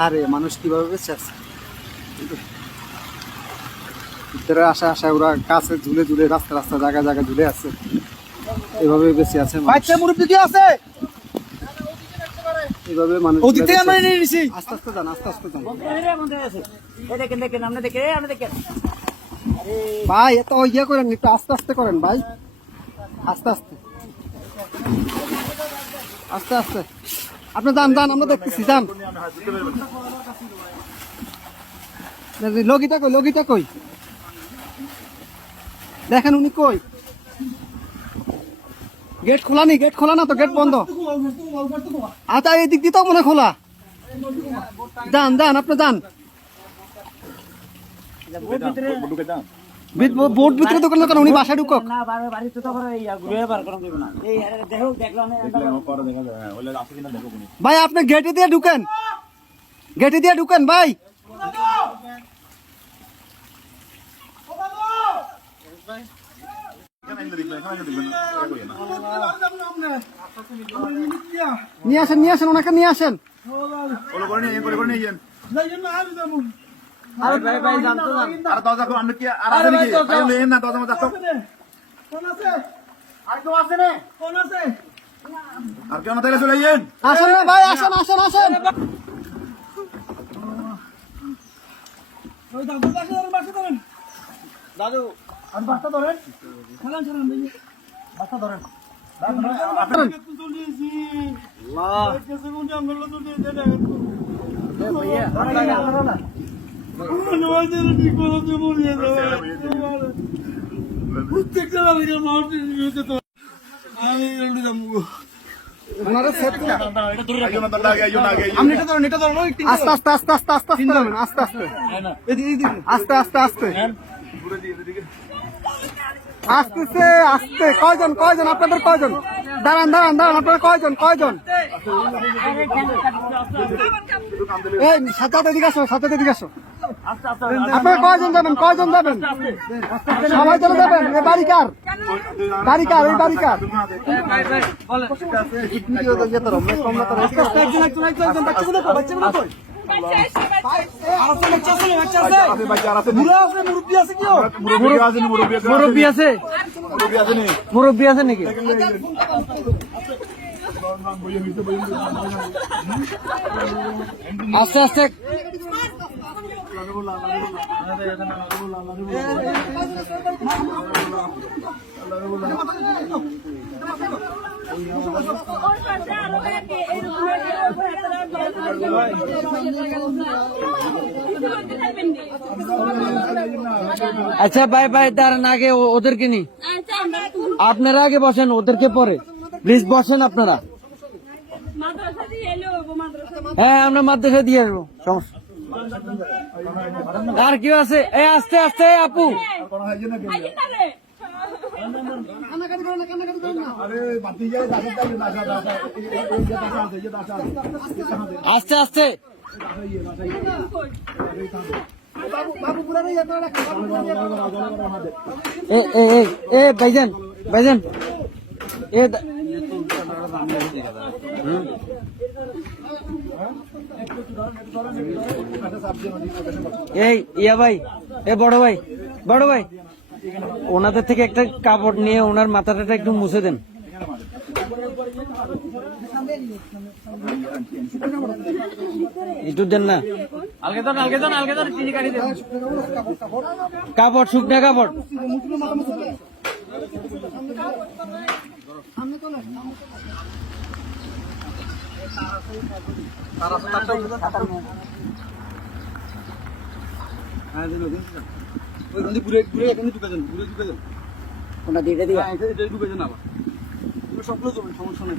আরে মানুষ কিভাবে বেঁচে আছে ভিতরে আসা ওরা কাছে ঝুলে ঝুলে রাস্তা জায়গা ঝুলে আছে এভাবে বেঁচে আছে বাচ্চা মুরব্বি কি আছে এভাবে মানুষ ওদিক থেকে আমরা নিয়ে নিছি আস্তে যান ভাই এত ইয়ে করেন একটু আস্তে করেন ভাই আস্তে আপনি যান আমরা দেখতেছি যান লগিটা কই দেখেন উনি কই গেট খোলা না তো গেট বন্ধ আচ্ছা এই দিক দিয়ে তো মনে খোলা যান আপনি যান বোট ভিতরে দোকান উনি বাসায় ঢুকক ভাই আপনি গেটে দিয়ে ঢুকেন ভাই নিয়ে আসেন ওনাকে নিয়ে আসেন আসেন না ভাই আসেন দাদু আর বাসটা ধরেন বাসটা ধরেন আস্তে কয়জন আপনাদের কয়জন দাঁড়ান আপনারা কয়জন এই সাথে দিকে আসো আপনারা কয়জন যাবেন সবাই চলে যাবেন এই বাড়িকার এই বাড়িকার মুরব্বী আছে নাকি আস্তে আচ্ছা ভাই দাঁড়ান আগে ওদেরকে নি আপনারা আগে বসেন ওদেরকে পরে প্লিজ বসেন আপনারা হ্যাঁ আমরা মাদ্রাসা দিয়ে আসবো সমস্যা আর কেউ আছে এই আস্তে আপু আস্তে ভাইজান এই ইয়া ভাই বড় ভাই ওনাদের থেকে একটা কাপড় নিয়ে ওনার মাথাটা একটু মুছে দেন একটু দেন না কাপড় শুকনা কাপড় ওটা দিয়ে ঢুকে যান আবার সবগুলো সমস্যা নেই